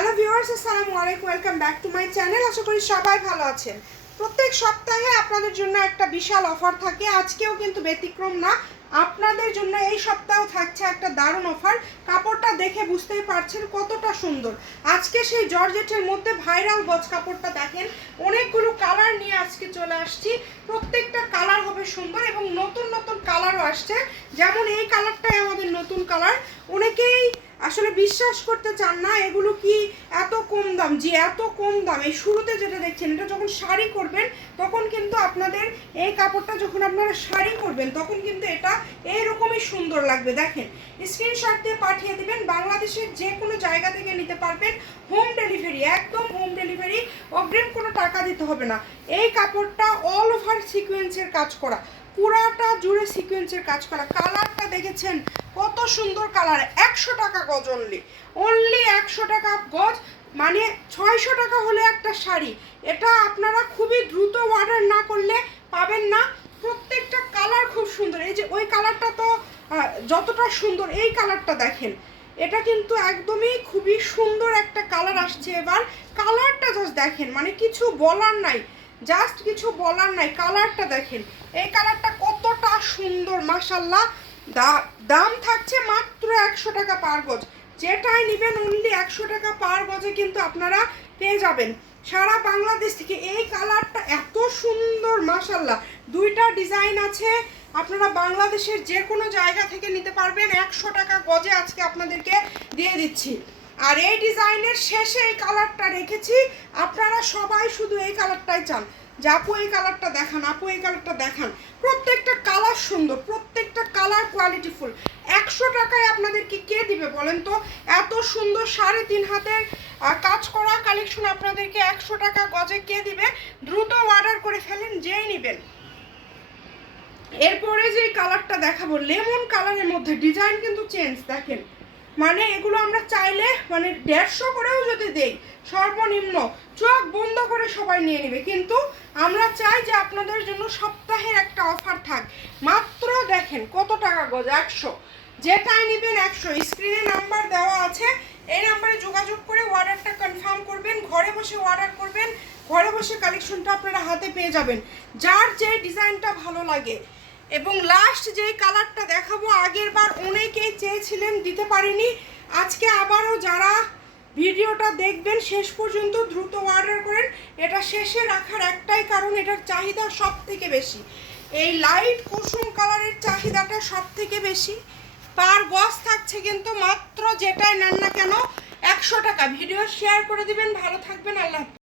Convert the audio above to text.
Hello viewers, আসসালামু আলাইকুম। Welcome back to my channel. আশা করি সবাই ভালো আছেন। প্রত্যেক সপ্তাহে আপনাদের জন্য একটা বিশাল অফার থাকে, আজকেও কিন্তু ব্যতিক্রম না। আপনাদের জন্য এই সপ্তাহেও থাকছে একটা দারুণ অফার। কাপড়টা দেখে বুঝতেই পারছেন কতটা সুন্দর। আজকে সেই জর্জেটের মধ্যে ভাইরাল গজ কাপড়টা দেখেন, অনেকগুলো কালার নিয়ে আজকে চলে আসছি। প্রত্যেকটা কালার হবে সুন্দর এবং নতুন নতুন কালারও আসছে। যেমন এই কালারটাই আমাদের নতুন কালার। অনেকেই আসলে বিশ্বাস করতে চান না এগুলো কি এত কম দাম। যে এত কম দাম, এই শুরুতে যেটা দেখছেন, এটা যখন শাড়ি করবেন তখন কিন্তু আপনাদের এই কাপড়টা যখন আপনারা শাড়ি করবেন তখন কিন্তু এটা এইরকমই সুন্দর লাগবে। দেখেন, স্ক্রিনশট দিয়ে পাঠিয়ে দিবেন। বাংলাদেশের যে কোনো জায়গা থেকে নিতে পারবেন, হোম ডেলিভারি, একদম হোম ডেলিভারি, অগ্রিম কোনো টাকা দিতে হবে না। এই কাপড়টা অল ওভার সিকোয়েন্সের কাজ করা, পুরাটা জুড়ে সিকোয়েন্সের কাজ করা। কালারটা দেখেছেন কত সুন্দর কালার। 100 টাকা গজ, অনলি 100 টাকা গজ, মানে 600 টাকা হলে একটা শাড়ি। এটা আপনারা খুবই দ্রুত অর্ডার না করলে পাবেন না। প্রত্যেকটা কালার খুব সুন্দর। এই যে ওই কালারটা তো যতটা সুন্দর, এই কালারটা দেখেন, এটা কিন্তু একদমই খুবই সুন্দর একটা কালার আসছে এবার। কালারটা জাস্ট দেখেন, মানে কিছু বলার নাই, জাস্ট কিছু বলার নাই। কালারটা দেখেন, এই কালারটা কতটা সুন্দর মাশাআল্লাহ। দাম থাকছে মাত্র 100 টাকা পার গজ। যেটাই নেবেন অনলি 100 টাকা পার গজে কিন্তু আপনারা পেয়ে যাবেন সারা বাংলাদেশ থেকে। এই কালারটা এত সুন্দর মাশাআল্লাহ। দুইটা ডিজাইন আছে, আপনারা বাংলাদেশের যে কোনো জায়গা থেকে নিতে পারবেন। 100 টাকা গজে আজকে আপনাদেরকে দিয়ে দিচ্ছি। আর এই ডিজাইনের শেষে এই কালারটা রেখেছি, আপনারা সবাই শুধু এই কালারটাই চান যে আপু এই কালারটা দেখান, আপু এই কালারটা দেখান। প্রত্যেকটা কালার সুন্দর, প্রত্যেকটা কালার কোয়ালিটিফুল। 100 টাকায় আপনাদেরকে কে দিবে বলেন তো? এত সুন্দর 3.5 হাতের কাজ করা কালেকশন আপনাদেরকে 100 টাকা গজে কে দিবে? দ্রুত অর্ডার করে ফেলেন, যেই নেবেন। এরপরে যে কালারটা দেখাবো, লেমন কালারের মধ্যে, ডিজাইন কিন্তু চেঞ্জ দেখেন। মানে এগুলো আমরা চাইলে মানে 150 করেও যদি দেই, সর্বনিম্ন চোখ বন্ধ করে সবাই নিয়ে নেবে। কিন্তু আমরা চাই যে আপনাদের জন্য সপ্তাহের একটা অফার থাক। মাত্র দেখেন কত টাকা গজ, 100। যেটাই নেবেন 100। স্ক্রিনে নাম্বার দেওয়া আছে, এই নাম্বারে যোগাযোগ করে অর্ডারটা কনফার্ম করবেন। ঘরে বসে অর্ডার করবেন, ঘরে বসে কালেকশনটা আপনারা হাতে পেয়ে যাবেন, যার যে ডিজাইনটা ভালো লাগে। এবং লাস্ট যে কালারটা দেখাবো, আগের বার অনেকেই চেয়েছিলেন, দিতে পারিনি। আজকে আবারও যারা ভিডিওটা দেখবেন শেষ পর্যন্ত দ্রুত অর্ডার করেন। এটা শেষে রাখার একটাই কারণ, এটার চাহিদা সব থেকে বেশি। এই লাইট কুসুম কালারের চাহিদাটা সব থেকে বেশি। পার গজ থাকছে কিন্তু মাত্র, যেটাই নেন না কেন, 100 টাকা। ভিডিও শেয়ার করে দিবেন। ভালো থাকবেন, আল্লাহ।